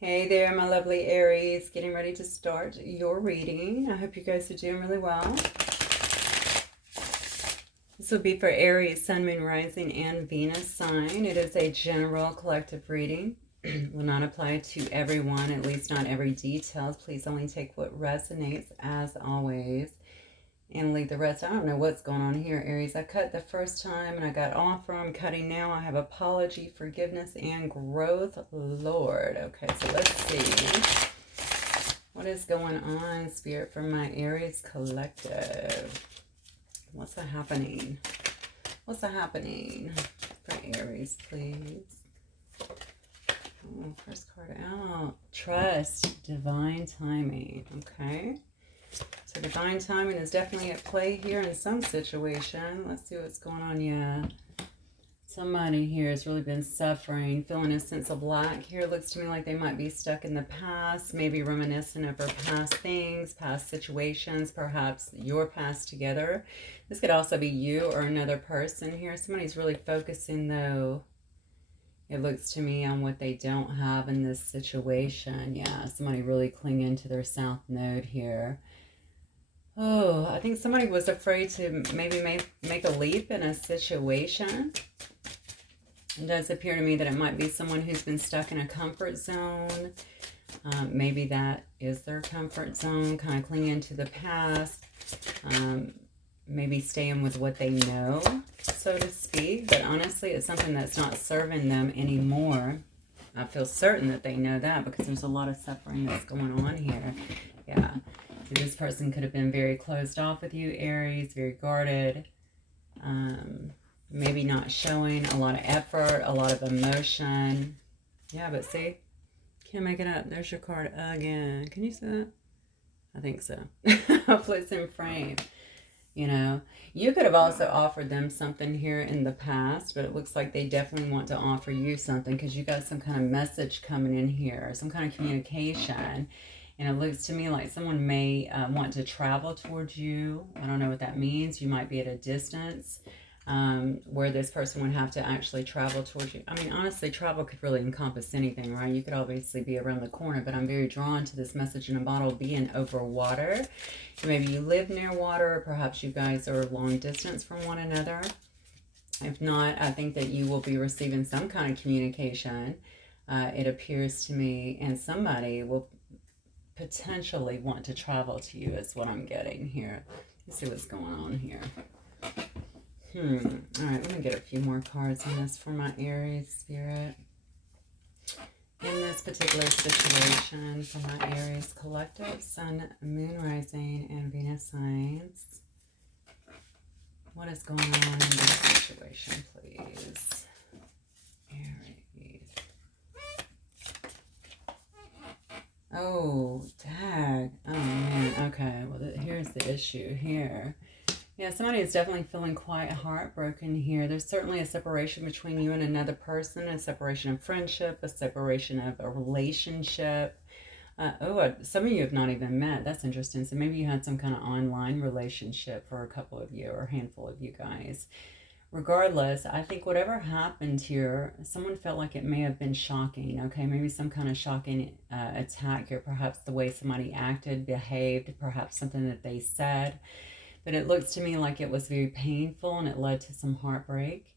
Hey there, my lovely Aries. Getting ready to start your reading. I hope you guys are doing really well. This will be for Aries, Sun, Moon, Rising, and Venus sign. It is a general collective reading. Will not apply to everyone, at least not every detail. Please only take what resonates as always and leave the rest. I don't know what's going on here, Aries. I cut the first time and I got offer. I'm cutting now. I have apology, forgiveness, and growth. Lord. Okay, so let's see. What is going on, Spirit, for my Aries collective? What's happening? What's happening for Aries, please? Oh, first card out. Trust, divine timing. Okay. So divine timing is definitely at play here in some situation. Let's see what's going on. Yeah. Somebody here has really been suffering, feeling a sense of lack here. It looks to me like they might be stuck in the past, maybe reminiscent over past things, past situations, perhaps your past together. This could also be you or another person here. Somebody's really focusing, though, it looks to me, on what they don't have in this situation. Yeah, somebody really clinging to their south node here. Oh, I think somebody was afraid to maybe make a leap in a situation. It does appear to me that it might be someone who's been stuck in a comfort zone. Maybe that is their comfort zone, kind of clinging to the past. Maybe staying with what they know, so to speak. But honestly, it's something that's not serving them anymore. I feel certain that they know that because there's a lot of suffering that's going on here. Yeah. So this person could have been very closed off with you, Aries, very guarded. Maybe not showing a lot of effort, a lot of emotion. Yeah, but see, can't make it up. There's your card again. Can you see that? I think so. Hopefully it's in frame. You know, you could have also offered them something here in the past, but it looks like they definitely want to offer you something because you got some kind of message coming in here, some kind of communication. And it looks to me like someone may want to travel towards you. I don't know what that means. You might be at a distance where this person would have to actually travel towards you. I mean, honestly, travel could really encompass anything, right? You could obviously be around the corner, but I'm very drawn to this message in a bottle being over water. Maybe you live near water, or perhaps you guys are long distance from one another. If not, I think that you will be receiving some kind of communication, it appears to me, and somebody will potentially want to travel to you is what I'm getting here. Let's see what's going on here. All right, let me get a few more cards on this for my Aries spirit. In this particular situation for my Aries collective, Sun, Moon, Rising, and Venus signs, what is going on in this situation, please? Aries. Oh, tag. Oh, man. Okay, well, here's the issue here. Yeah, somebody is definitely feeling quite heartbroken here. There's certainly a separation between you and another person, a separation of friendship, a separation of a relationship. Some of you have not even met. That's interesting. So maybe you had some kind of online relationship for a couple of you or a handful of you guys. Regardless, I think whatever happened here, someone felt like it may have been shocking, okay? Maybe some kind of shocking attack here, perhaps the way somebody acted, behaved, perhaps something that they said. But it looks to me like it was very painful and it led to some heartbreak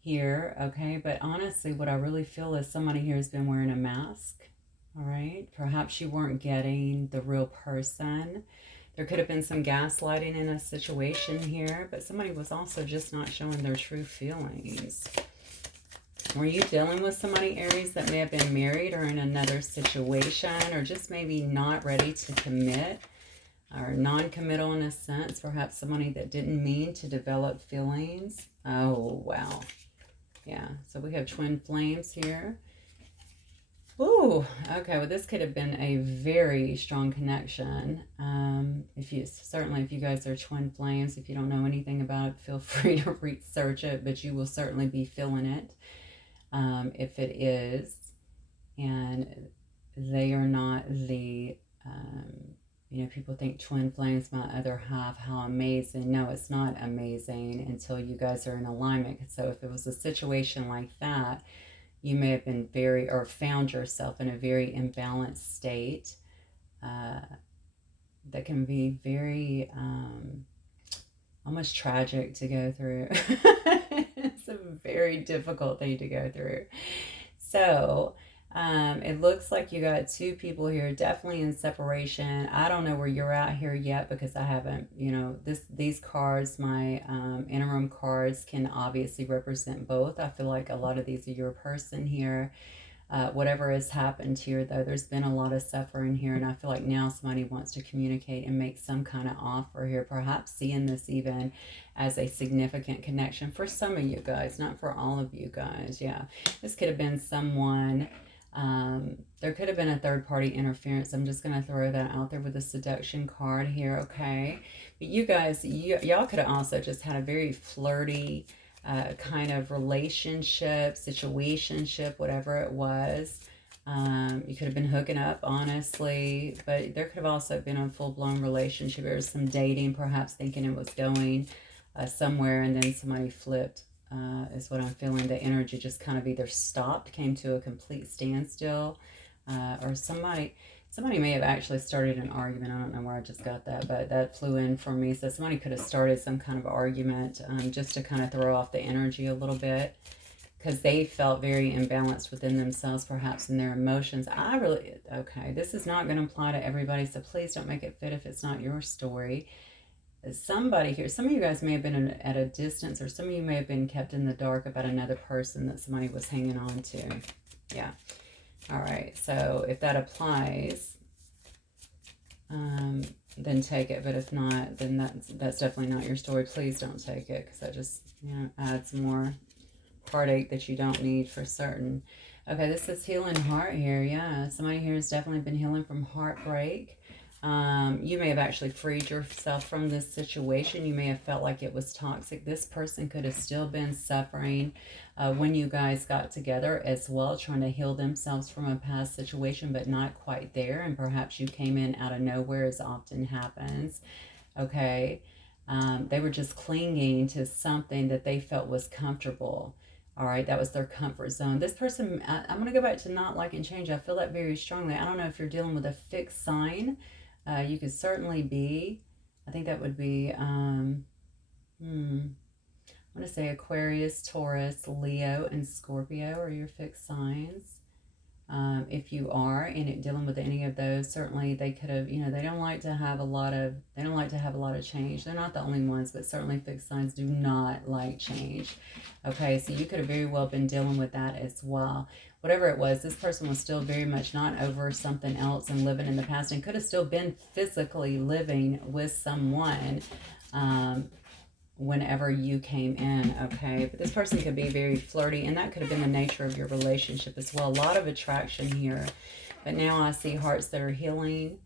here, okay? But honestly, what I really feel is somebody here has been wearing a mask, all right? Perhaps you weren't getting the real person. There could have been some gaslighting in a situation here, but somebody was also just not showing their true feelings. Were you dealing with somebody, Aries, that may have been married or in another situation or just maybe not ready to commit or non-committal in a sense? Perhaps somebody that didn't mean to develop feelings. Oh, wow. Yeah, so we have twin flames here. Ooh, okay, well, this could have been a very strong connection. If you guys are twin flames, if you don't know anything about it, feel free to research it, but you will certainly be feeling it if it is. And they are not the, people think twin flames, my other half, how amazing. No, it's not amazing until you guys are in alignment. So if it was a situation like that, you may have been very, or found yourself in a very imbalanced state that can be very almost tragic to go through. It's a very difficult thing to go through. So it looks like you got two people here definitely in separation. I don't know where you're at here yet because I haven't, these cards, my interim cards, can obviously represent both. I feel like a lot of these are your person here. Whatever has happened here, though, there's been a lot of suffering here, and I feel like now somebody wants to communicate and make some kind of offer here, perhaps seeing this even as a significant connection for some of you guys, not for all of you guys. Yeah, this could have been someone, there could have been a third-party interference. I'm just going to throw that out there with the seduction card here, okay? But you guys, y'all could have also just had a very flirty kind of relationship, situationship, whatever it was. You could have been hooking up, honestly, but there could have also been a full-blown relationship. There was some dating, perhaps thinking it was going somewhere, and then somebody flipped, is what I'm feeling. The energy just kind of either stopped, came to a complete standstill, or somebody may have actually started an argument. I don't know where I just got that, but that flew in for me. So somebody could have started some kind of argument just to kind of throw off the energy a little bit because they felt very imbalanced within themselves, perhaps in their emotions. Okay, this is not going to apply to everybody, so please don't make it fit if it's not your story. Somebody here, some of you guys may have been at a distance, or some of you may have been kept in the dark about another person that somebody was hanging on to. Yeah. All right, so if that applies, then take it. But if not, then that's definitely not your story. Please don't take it because that just adds more heartache that you don't need for certain. Okay, this is healing heart here. Yeah, somebody here has definitely been healing from heartbreak. You may have actually freed yourself from this situation. You may have felt like it was toxic. This person could have still been suffering when you guys got together as well, trying to heal themselves from a past situation, but not quite there. And perhaps you came in out of nowhere, as often happens. Okay. They were just clinging to something that they felt was comfortable. All right, that was their comfort zone. This person, I'm going to go back to not like and change. I feel that very strongly. I don't know if you're dealing with a fixed sign. You could certainly be. I think that would be, I'm going to say Aquarius, Taurus, Leo, and Scorpio are your fixed signs. If you are dealing with any of those, certainly they could have, they don't like to have a lot of change. They're not the only ones, but certainly fixed signs do not like change. Okay, so you could have very well been dealing with that as well. Whatever it was, this person was still very much not over something else and living in the past, and could have still been physically living with someone whenever you came in, okay? But this person could be very flirty, and that could have been the nature of your relationship as well. A lot of attraction here. But now I see hearts that are healing.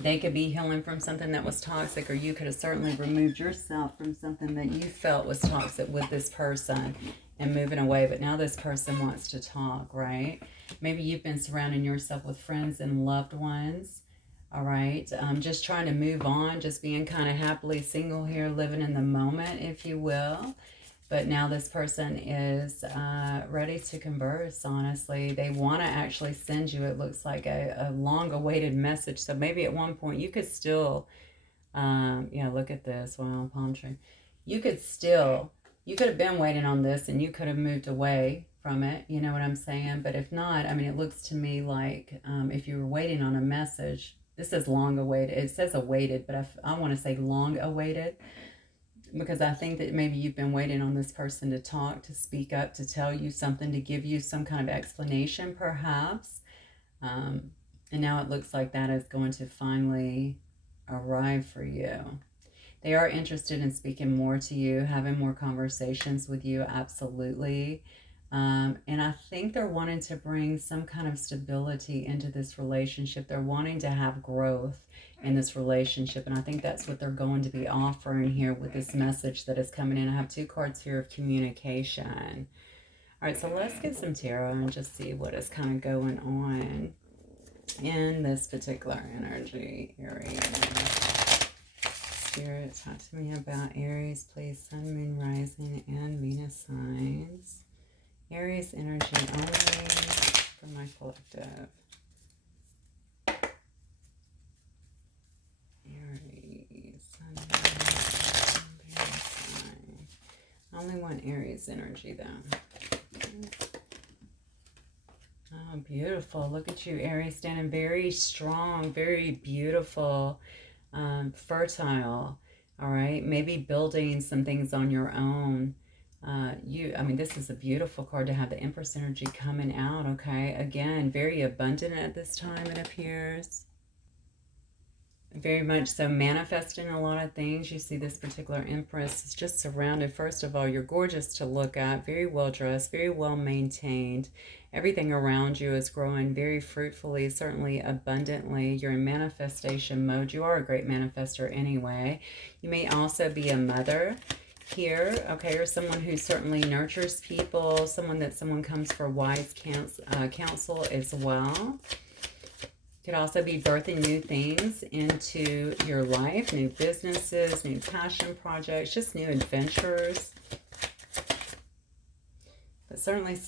They could be healing from something that was toxic, or you could have certainly removed yourself from something that you felt was toxic with this person and moving away. But now this person wants to talk, right? Maybe you've been surrounding yourself with friends and loved ones. All right, just trying to move on, just being kind of happily single here, living in the moment, if you will. But now this person is ready to converse, honestly. They want to actually send you, it looks like, a long-awaited message. So maybe at one point you could still, look at this. Wow, palm tree. You could have been waiting on this and you could have moved away from it. You know what I'm saying? But if not, I mean, it looks to me like if you were waiting on a message, this is long awaited. It says awaited, but I want to say long awaited, because I think that maybe you've been waiting on this person to talk, to speak up, to tell you something, to give you some kind of explanation, perhaps. And now it looks like that is going to finally arrive for you. They are interested in speaking more to you, having more conversations with you, absolutely. And I think they're wanting to bring some kind of stability into this relationship. They're wanting to have growth in this relationship. And I think that's what they're going to be offering here with this message that is coming in. I have two cards here of communication. All right, so let's get some tarot and just see what is kind of going on in this particular energy, Aries. Spirit, talk to me about Aries, please. Sun, Moon, Rising, and Venus signs. Aries energy only for my collective. Aries. Only one Aries energy though. Oh, beautiful. Look at you, Aries, standing very strong, very beautiful, fertile. All right. Maybe building some things on your own. I mean, this is a beautiful card to have the Empress energy coming out. Okay. Again, very abundant at this time, it appears. Very much so manifesting a lot of things. You see this particular Empress is just surrounded. First of all, you're gorgeous to look at, very well dressed, very well maintained. Everything around you is growing very fruitfully, certainly abundantly. You're in manifestation mode. You are a great manifester anyway. You may also be a mother here, okay, or someone who certainly nurtures people, someone comes for wise counsel as well. Could also be birthing new things into your life, new businesses, new passion projects, just new adventures. But certainly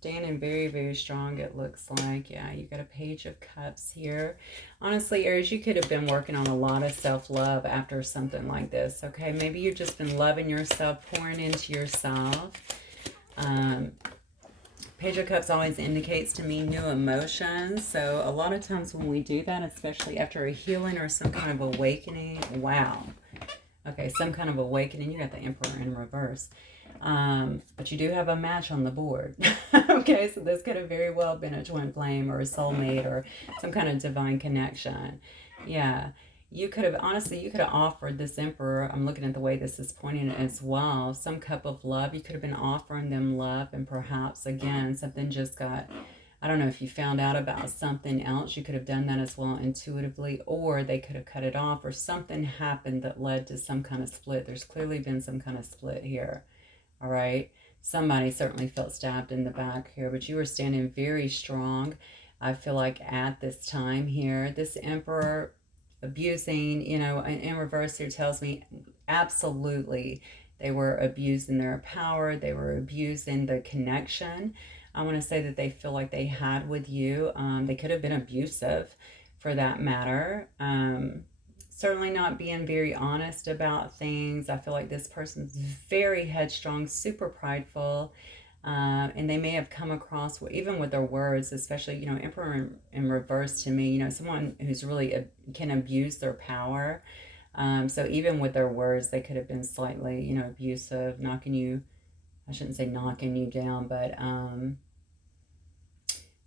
standing very, very strong, it looks like. Yeah, you got a Page of Cups here. Honestly, Aries, you could have been working on a lot of self-love after something like this, okay? Maybe you've just been loving yourself, pouring into yourself. Page of Cups always indicates to me new emotions. So a lot of times when we do that, especially after a healing or some kind of awakening, wow. Okay, some kind of awakening. You got the Emperor in reverse. But you do have a match on the board. Okay, so this could have very well been a twin flame or a soulmate or some kind of divine connection. Yeah. You could have, honestly, you could have offered this Emperor, I'm looking at the way this is pointing as well, some cup of love. You could have been offering them love, and perhaps, again, something just got, I don't know if you found out about something else. You could have done that as well intuitively, or they could have cut it off, or something happened that led to some kind of split. There's clearly been some kind of split here, all right? Somebody certainly felt stabbed in the back here, but you were standing very strong, I feel like, at this time here. This Emperor abusing, you know, in reverse here tells me absolutely they were abusing their power. They were abusing the connection, I want to say, that they feel like they had with you. They could have been abusive for that matter. Certainly not being very honest about things. I feel like this person's very headstrong, super prideful. And they may have come across, even with their words, especially, you know, Emperor in reverse to me, you know, someone who's really can abuse their power. So even with their words, they could have been slightly, you know, abusive, knocking you, I shouldn't say knocking you down, but I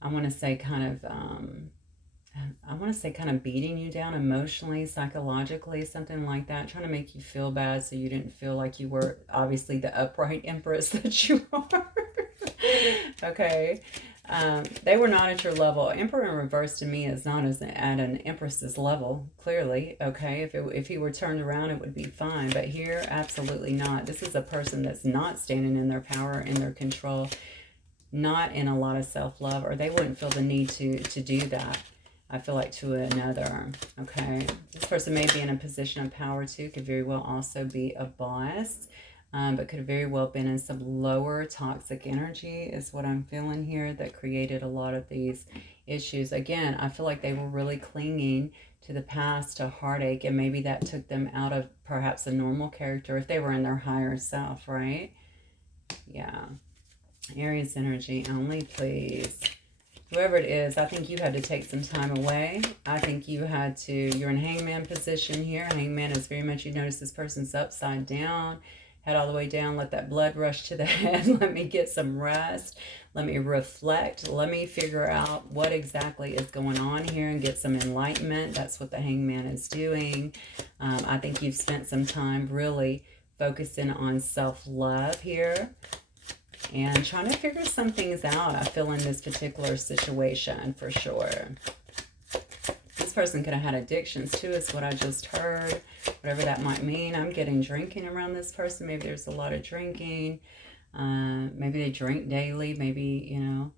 want to say kind of beating you down emotionally, psychologically, something like that, trying to make you feel bad so you didn't feel like you were obviously the upright Empress that you are. Okay. They were not at your level. Emperor in reverse to me is not at an Empress's level, clearly. Okay. If he were turned around, it would be fine. But here, absolutely not. This is a person that's not standing in their power, in their control, not in a lot of self-love, or they wouldn't feel the need to do that, I feel like, to another. Okay. This person may be in a position of power too. Could very well also be a boss. But could have very well been in some lower toxic energy is what I'm feeling here, that created a lot of these issues. Again, I feel like they were really clinging to the past, to heartache, and maybe that took them out of perhaps a normal character if they were in their higher self, right? Yeah. Aries energy only, please. Whoever it is, I think you had to take some time away. I think you had to, you're in hangman position here. Hangman is very much, you notice this person's upside down, head all the way down. Let that blood rush to the head. Let me get some rest. Let me reflect. Let me figure out what exactly is going on here and get some enlightenment. That's what the hangman is doing. I think you've spent some time really focusing on self-love here and trying to figure some things out, I feel, in this particular situation for sure. This person could have had addictions too, is what I just heard. Whatever that might mean. I'm getting drinking around this person. Maybe there's a lot of drinking. Maybe they drink daily. Maybe, you know,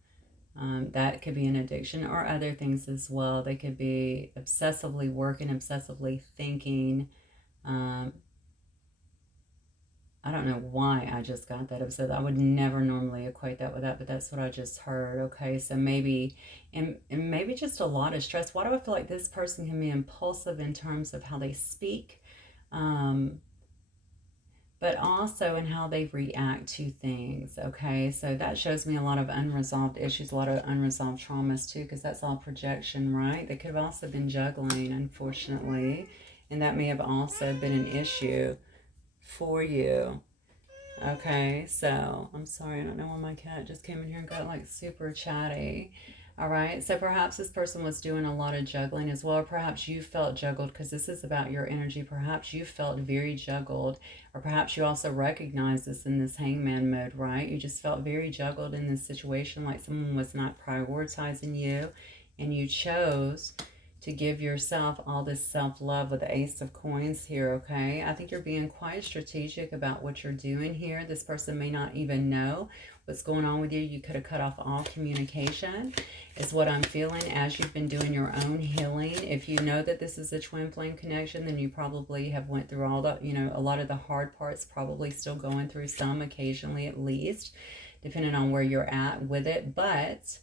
that could be an addiction, or other things as well. They could be obsessively working, obsessively thinking I don't know why I just got that upset. I would never normally equate that with that, but that's what I just heard. Okay, so maybe, and maybe just a lot of stress. Why do I feel like this person can be impulsive in terms of how they speak? Um, but also in how they react to things. Okay, so that shows me a lot of unresolved issues, a lot of unresolved traumas too, because that's all projection, right? They could have also been juggling, unfortunately, and that may have also been an issue for you. Okay, so I'm sorry, I don't know why my cat just came in here and got like super chatty. All right, so perhaps this person was doing a lot of juggling as well, or perhaps you felt juggled because this is about your energy. Perhaps you felt very juggled, or perhaps you also recognize this in this hangman mode, right? You just felt very juggled in this situation, like someone was not prioritizing you, and you chose to give yourself all this self-love with the Ace of Coins here, okay? I think you're being quite strategic about what you're doing here. This person may not even know what's going on with you. You could have cut off all communication, is what I'm feeling, as you've been doing your own healing. If you know that this is a twin flame connection, then you probably have went through all the, a lot of the hard parts, probably still going through some occasionally at least, depending on where you're at with it. But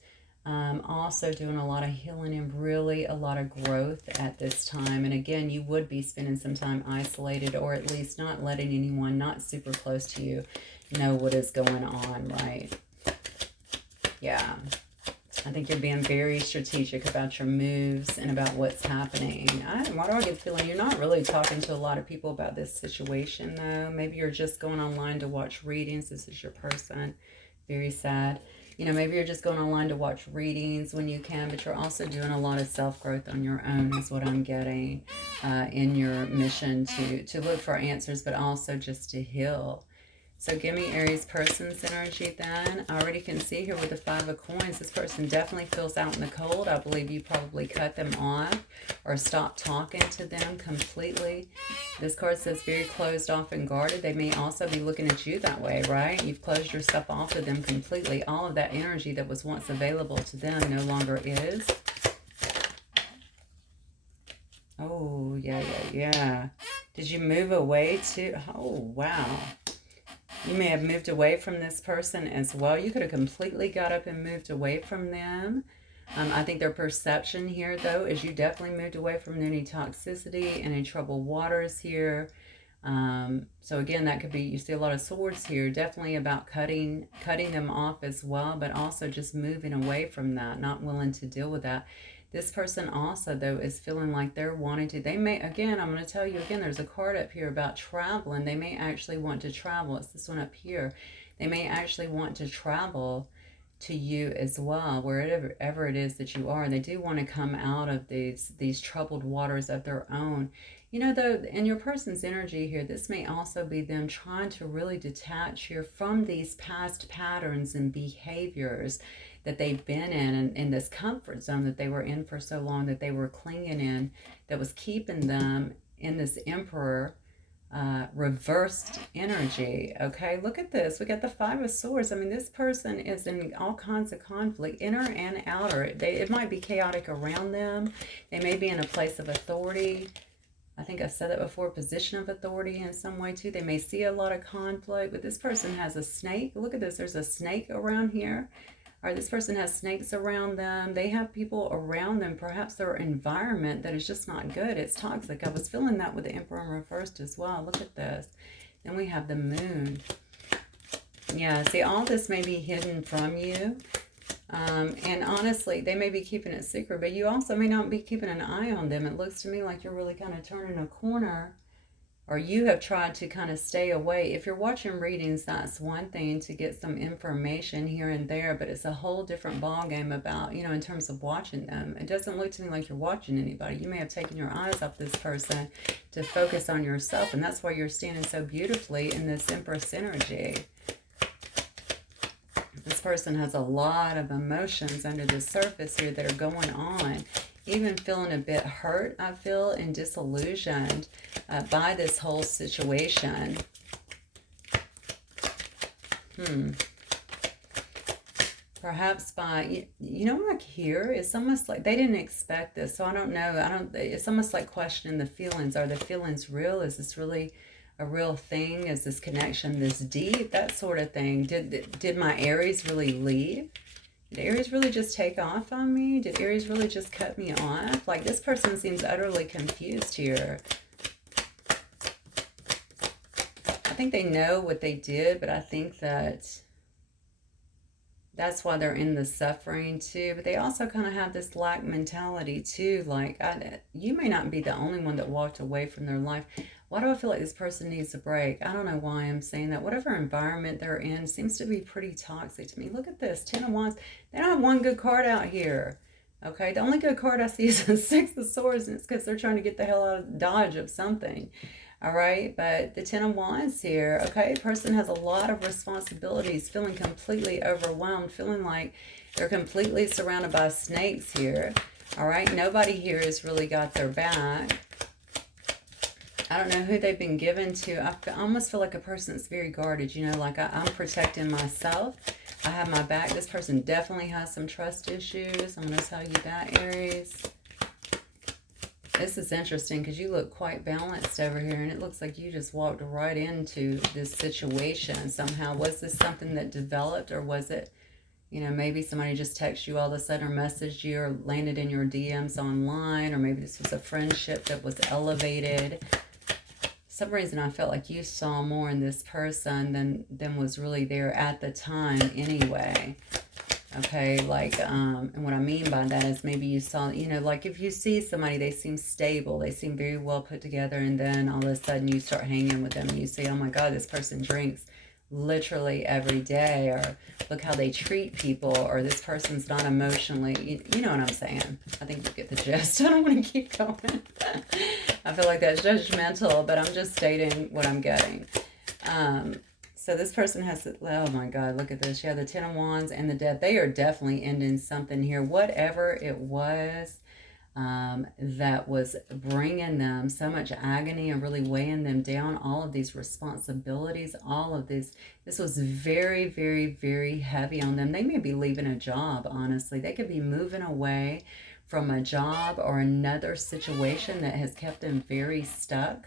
also doing a lot of healing and really a lot of growth at this time. And again, you would be spending some time isolated, or at least not letting anyone not super close to you know what is going on, right? Yeah. I think you're being very strategic about your moves and about what's happening. Why do I get the feeling you're not really talking to a lot of people about this situation, though? Maybe you're just going online to watch readings. This is your person. Very sad. Maybe you're just going online to watch readings when you can, but you're also doing a lot of self-growth on your own is what I'm getting in your mission to look for answers, but also just to heal. So give me Aries person's energy then. I already can see here with the Five of Coins, this person definitely feels out in the cold. I believe you probably cut them off or stopped talking to them completely. This card says very closed off and guarded. They may also be looking at you that way, right? You've closed yourself off to them completely. All of that energy that was once available to them no longer is. Oh, yeah. Did you move away too? Oh, wow. You may have moved away from this person as well. You could have completely got up and moved away from them. I think their perception here, though, is you definitely moved away from any toxicity and any troubled waters here. So again, that could be, you see a lot of swords here, definitely about cutting them off as well, but also just moving away from that, not willing to deal with that. This person also, though, is feeling like they're wanting to, they may, again, I'm going to tell you again, there's a card up here about traveling. They may actually want to travel. It's this one up here. They may actually want to travel to you as well, wherever it is that you are. They do want to come out of these troubled waters of their own. Though, in your person's energy here, this may also be them trying to really detach here from these past patterns and behaviors that they've been in this comfort zone that they were in for so long, that they were clinging in, that was keeping them in this Emperor reversed energy. Okay, look at this. We got the Five of Swords. I mean, this person is in all kinds of conflict, inner and outer. It might be chaotic around them. They may be in a place of authority. I think I said that before, position of authority in some way too. They may see a lot of conflict, but this person has a snake. Look at this. There's a snake around here. All right, this person has snakes around them. They have people around them. Perhaps their environment that is just not good. It's toxic. I was feeling that with the Emperor reversed as well. Look at this. Then we have the Moon. Yeah, see, all this may be hidden from you. And honestly, they may be keeping it secret, but you also may not be keeping an eye on them. It looks to me like you're really kind of turning a corner, or you have tried to kind of stay away. If you're watching readings, that's one thing, to get some information here and there, but it's a whole different ballgame about, in terms of watching them. It doesn't look to me like you're watching anybody. You may have taken your eyes off this person to focus on yourself, and that's why you're standing so beautifully in this Empress energy. This person has a lot of emotions under the surface here that are going on. Even feeling a bit hurt, I feel, and disillusioned by this whole situation. Perhaps by, what I hear is almost like they didn't expect this. So I don't know. It's almost like questioning the feelings. Are the feelings real? Is this really a real thing? Is this connection this deep? That sort of thing. Did my Aries really leave? Did Aries really just take off on me? Did Aries really just cut me off? Like, this person seems utterly confused here. I think they know what they did, but I think that's why they're in the suffering too. But they also kind of have this lack mentality too. Like, you may not be the only one that walked away from their life. Why do I feel like this person needs a break? I don't know why I'm saying that. Whatever environment they're in seems to be pretty toxic to me. Look at this, Ten of Wands. They don't have one good card out here. Okay, the only good card I see is the Six of Swords, and it's because they're trying to get the hell out of Dodge of something. All right, but the Ten of Wands here, okay, person has a lot of responsibilities, feeling completely overwhelmed, feeling like they're completely surrounded by snakes here. All right, nobody here has really got their back. I don't know who they've been given to. I almost feel like a person that's very guarded, you know, like I'm protecting myself. I have my back. This person definitely has some trust issues. I'm going to tell you that, Aries. This is interesting because you look quite balanced over here, and it looks like you just walked right into this situation somehow. Was this something that developed, or was it, you know, maybe somebody just texted you all of a sudden, or messaged you, or landed in your DMs online, or maybe this was a friendship that was elevated. For some reason I felt like you saw more in this person than was really there at the time anyway. Okay, like, and what I mean by that is maybe you saw, you know, like if you see somebody, they seem stable, they seem very well put together, and then all of a sudden you start hanging with them and you say, oh my God, this person drinks literally every day, or look how they treat people, or this person's not emotionally, you know what I'm saying. I think you get the gist. I don't want to keep going. I feel like that's judgmental, but I'm just stating what I'm getting. So this person has, oh my God, look at this. You have the Ten of Wands and the Death. They are definitely ending something here. Whatever it was that was bringing them so much agony and really weighing them down, all of these responsibilities, all of this was very, very, very heavy on them. They may be leaving a job, honestly. They could be moving away from a job or another situation that has kept them very stuck.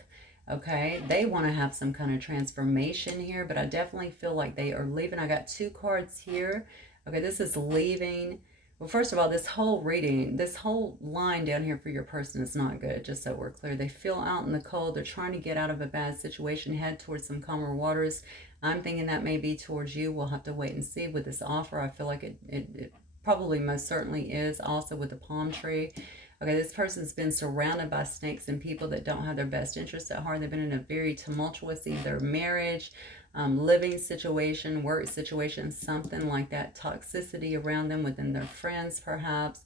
Okay, they want to have some kind of transformation here, but I definitely feel like they are leaving. I got two cards here. Okay, this is leaving. Well, first of all, this whole reading, this whole line down here for your person is not good, just so we're clear. They feel out in the cold. They're trying to get out of a bad situation, head towards some calmer waters. I'm thinking that may be towards you. We'll have to wait and see with this offer. I feel like it probably most certainly is, also with the palm tree. Okay, this person's been surrounded by snakes and people that don't have their best interests at heart. They've been in a very tumultuous, either marriage, living situation, work situation, something like that. Toxicity around them within their friends, perhaps.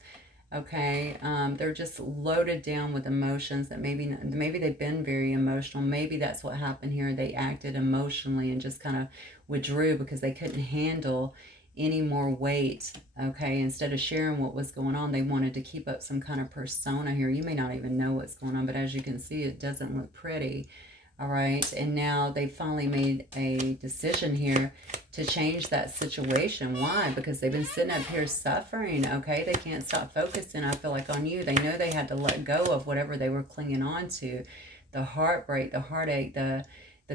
Okay, they're just loaded down with emotions that maybe they've been very emotional. Maybe that's what happened here. They acted emotionally and just kind of withdrew because they couldn't handle any more weight. Okay, instead of sharing what was going on, they wanted to keep up some kind of persona here. You may not even know what's going on, but as you can see, it doesn't look pretty. All right, and now they finally made a decision here to change that situation. Why? Because they've been sitting up here suffering. Okay, they can't stop focusing, I feel like, on you. They know they had to let go of whatever they were clinging on to, the heartbreak, the heartache, the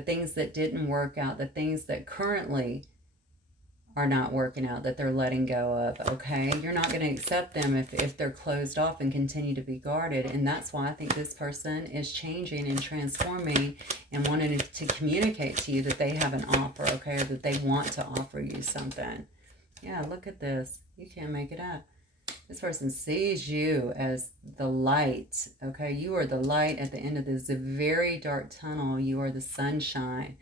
things that didn't work out, the things that currently are not working out, that they're letting go of. Okay, you're not going to accept them if they're closed off and continue to be guarded. And that's why I think this person is changing and transforming and wanting to communicate to you that they have an offer, okay, or that they want to offer you something. Yeah, look at this. You can't make it up. This person sees you as the light. Okay, you are the light at the end of this very dark tunnel. You are the sunshine.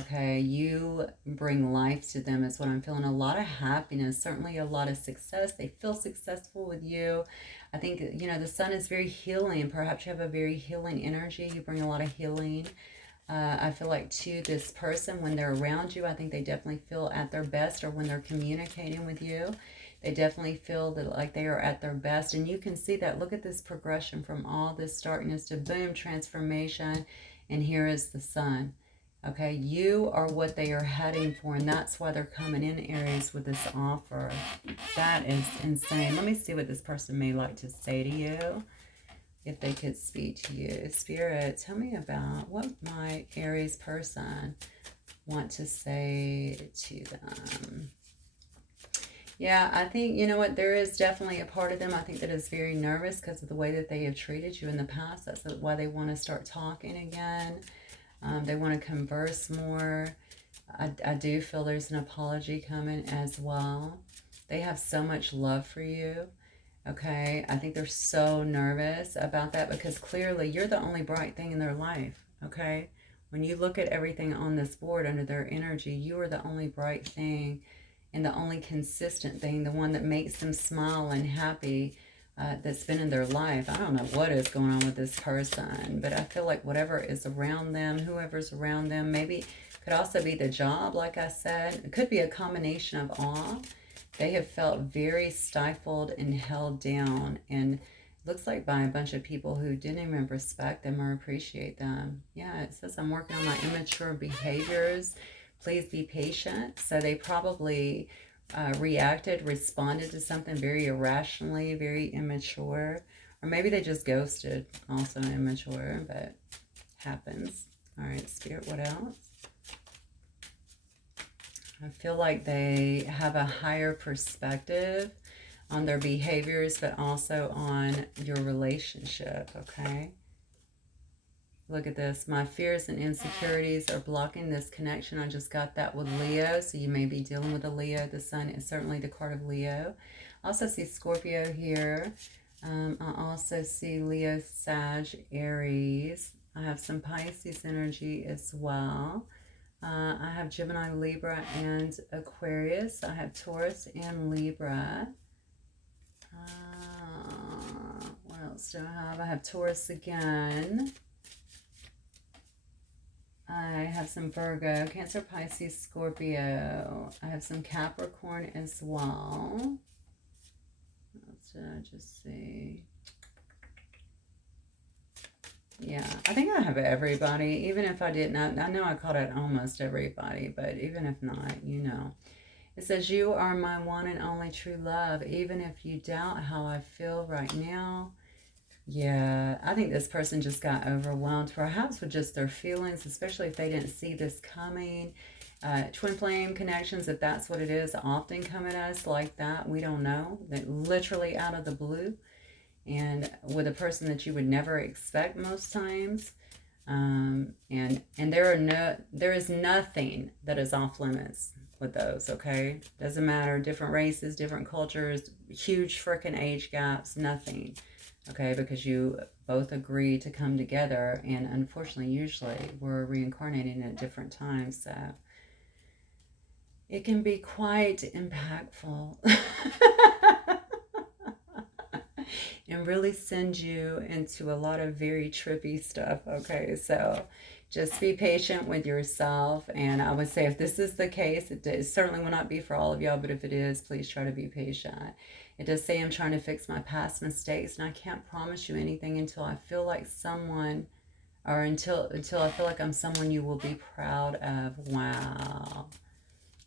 Okay, you bring life to them is what I'm feeling. A lot of happiness, certainly a lot of success. They feel successful with you. I think, you know, the sun is very healing. Perhaps you have a very healing energy. You bring a lot of healing. I feel like to this person, when they're around you, I think they definitely feel at their best, or when they're communicating with you, they definitely feel that like they are at their best. And you can see that. Look at this progression from all this darkness to boom, transformation. And here is the sun. Okay, you are what they are heading for, and that's why they're coming in, Aries, with this offer. That is insane. Let me see what this person may like to say to you. if they could speak to you. Spirit, tell me about what might Aries person want to say to them. Yeah, I think, you know what, there is definitely a part of them, I think, that is very nervous because of the way that they have treated you in the past. That's why they want to start talking again. They want to converse more. I do feel there's an apology coming as well. They have so much love for you. Okay, I think they're so nervous about that because clearly you're the only bright thing in their life. Okay, when you look at everything on this board under their energy, you are the only bright thing and the only consistent thing, the one that makes them smile and happy, that's been in their life. I don't know what is going on with this person, but I feel like whatever is around them, whoever's around them, maybe could also be the job, like I said. It could be a combination of all. They have felt very stifled and held down, and looks like by a bunch of people who didn't even respect them or appreciate them. Yeah, it says I'm working on my immature behaviors. Please be patient. So they probably responded to something very irrationally, very immature. Or maybe they just ghosted, also immature, but happens. All right, Spirit, what else? I feel like they have a higher perspective on their behaviors, but also on your relationship, okay? Look at this. My fears and insecurities are blocking this connection. I just got that with Leo, so you may be dealing with a Leo. The sun is certainly the card of Leo. I also see Scorpio here. I also see Leo, Sag, Aries. I have some Pisces energy as well. I have Gemini, Libra, and Aquarius. I have Taurus and Libra. What else do I have? I have Taurus again. I have some Virgo, Cancer, Pisces, Scorpio. I have some Capricorn as well. Let's just see. Yeah, I think I have everybody. Even if I didn't, I know I called it almost everybody, but even if not, you know. It says, you are my one and only true love. Even if you doubt how I feel right now. Yeah, I think this person just got overwhelmed, perhaps with just their feelings, especially if they didn't see this coming. Twin flame connections, if that's what it is, often come at us like that. We don't know. That literally out of the blue. And with a person that you would never expect most times. And there is nothing that is off limits with those, okay? Doesn't matter, different races, different cultures, huge freaking age gaps, nothing. Okay, because you both agree to come together, and unfortunately, usually, we're reincarnating at different times, so it can be quite impactful and really send you into a lot of very trippy stuff, okay? So just be patient with yourself, and I would say if this is the case, it certainly will not be for all of y'all, but if it is, please try to be patient. It does say I'm trying to fix my past mistakes, and I can't promise you anything until I feel like someone, or until I feel like I'm someone you will be proud of. Wow.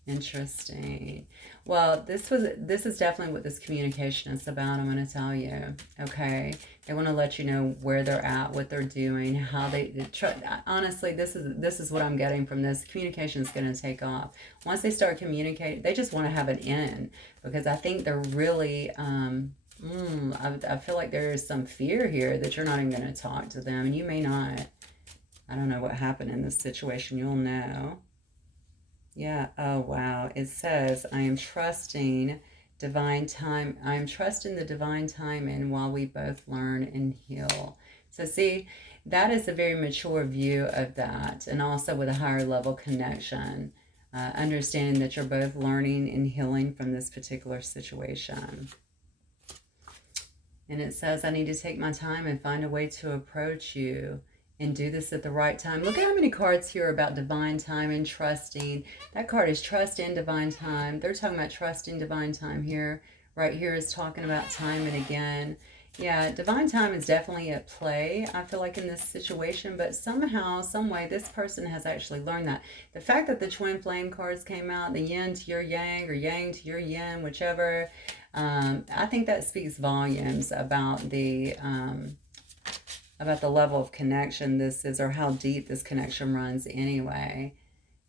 Interesting. Well, this is definitely what this communication is about, I'm going to tell you. Okay, they want to let you know where they're at, what they're doing, how they try. Honestly, this is what I'm getting from this. Communication is going to take off once they start communicating. They just want to have an end, because I think they're really I feel like there is some fear here that you're not even going to talk to them, and you may not. I don't know what happened in this situation. You'll know. Yeah, oh wow. It says, I am trusting divine time. I am trusting the divine timing while we both learn and heal. So see, that is a very mature view of that, and also with a higher level connection. Understanding that you're both learning and healing from this particular situation. And it says, I need to take my time and find a way to approach you and do this at the right time. Look at how many cards here are about divine time and trusting. That card is trust in divine time. They're talking about trusting divine time here. Right here is talking about time and again. Yeah, divine time is definitely at play, I feel like, in this situation, but somehow, some way, this person has actually learned that. The fact that the twin flame cards came out, the yin to your yang, or yang to your yin, whichever, I think that speaks volumes about the about the level of connection this is, or how deep this connection runs anyway.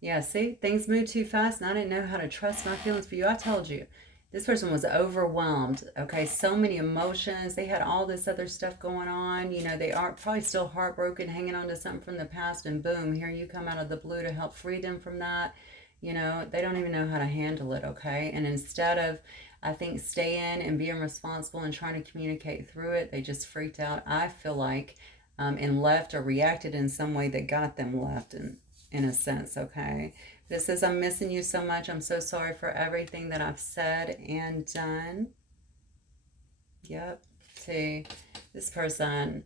Yeah, see, things move too fast and I didn't know how to trust my feelings for you. I told you, this person was overwhelmed. Okay, so many emotions. They had all this other stuff going on. You know, they are probably still heartbroken, hanging on to something from the past, and boom, here you come out of the blue to help free them from that. You know, they don't even know how to handle it, okay? And instead of, I think, staying and being responsible and trying to communicate through it, they just freaked out, I feel like, and left or reacted in some way that got them left in a sense, okay? This says, I'm missing you so much. I'm so sorry for everything that I've said and done. Yep. See, this person,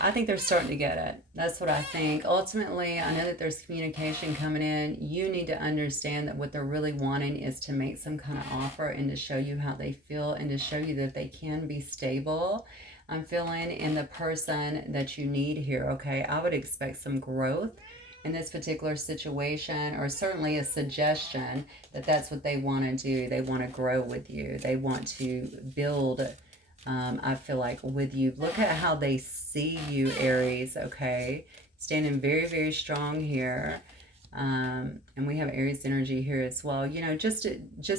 I think they're starting to get it. That's what I think. Ultimately, I know that there's communication coming in. You need to understand that what they're really wanting is to make some kind of offer and to show you how they feel and to show you that they can be stable. I'm feeling in the person that you need here, okay? I would expect some growth in this particular situation, or certainly a suggestion that that's what they want to do. They want to grow with you. They want to build, I feel like, with you. Look at how they see you, Aries, okay? Standing very, very strong here. And we have Aries energy here as well. You know, just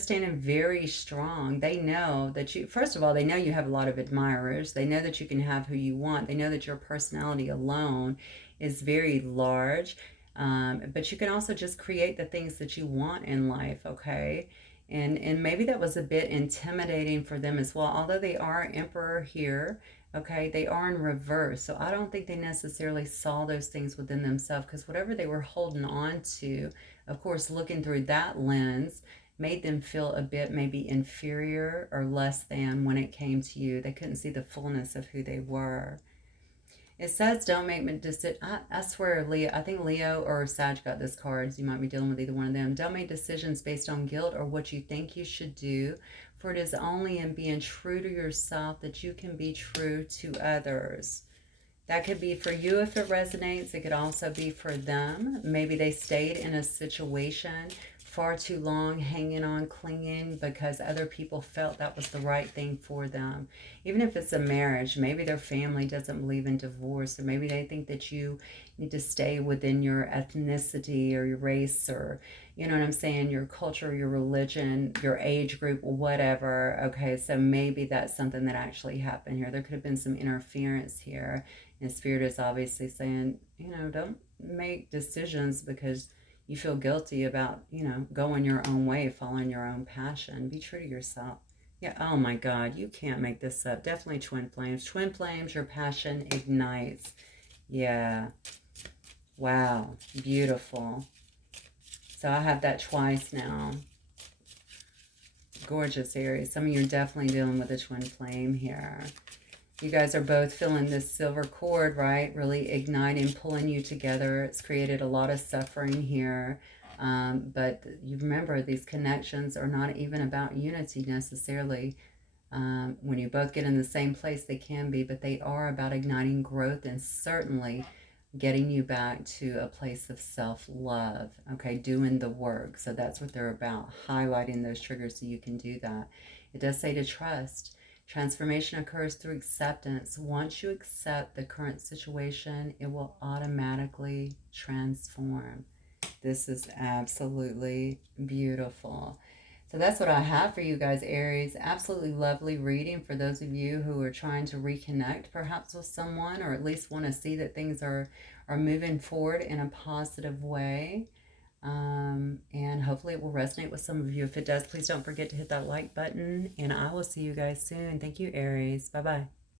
standing very strong. They know that you, first of all, they know you have a lot of admirers. They know that you can have who you want. They know that your personality alone is very large. But you can also just create the things that you want in life, okay? And maybe that was a bit intimidating for them as well. Although they are Emperor here, okay, they are in reverse. So I don't think they necessarily saw those things within themselves, because whatever they were holding on to, of course, looking through that lens, made them feel a bit maybe inferior or less than when it came to you. They couldn't see the fullness of who they were. It says, don't make decisions. I swear, Leo, I think Leo or Sag got this card. So you might be dealing with either one of them. Don't make decisions based on guilt or what you think you should do, for it is only in being true to yourself that you can be true to others. That could be for you if it resonates. It could also be for them. Maybe they stayed in a situation far too long, hanging on, clinging, because other people felt that was the right thing for them. Even if it's a marriage, maybe their family doesn't believe in divorce, or maybe they think that you need to stay within your ethnicity or your race, or, you know what I'm saying, your culture, your religion, your age group, whatever. Okay, so maybe that's something that actually happened here. There could have been some interference here. And Spirit is obviously saying, you know, don't make decisions because you feel guilty about, you know, going your own way, following your own passion. Be true to yourself. Yeah, oh my God, you can't make this up. Definitely twin flames. Twin flames, your passion ignites. Yeah. Wow, beautiful. So I have that twice now. Gorgeous, Aries. Some of you are definitely dealing with a twin flame here. You guys are both feeling this silver cord, right? Really igniting, pulling you together. It's created a lot of suffering here. But you remember, these connections are not even about unity necessarily. When you both get in the same place, they can be, but they are about igniting growth and certainly getting you back to a place of self-love, okay? Doing the work. So that's what they're about, highlighting those triggers so you can do that. It does say to trust. Transformation occurs through acceptance. Once you accept the current situation, it will automatically transform. This is absolutely beautiful. So that's what I have for you guys, Aries. Absolutely lovely reading for those of you who are trying to reconnect perhaps with someone, or at least want to see that things are moving forward in a positive way. And hopefully it will resonate with some of you. If it does, please don't forget to hit that like button, and I will see you guys soon. Thank you, Aries. Bye-bye.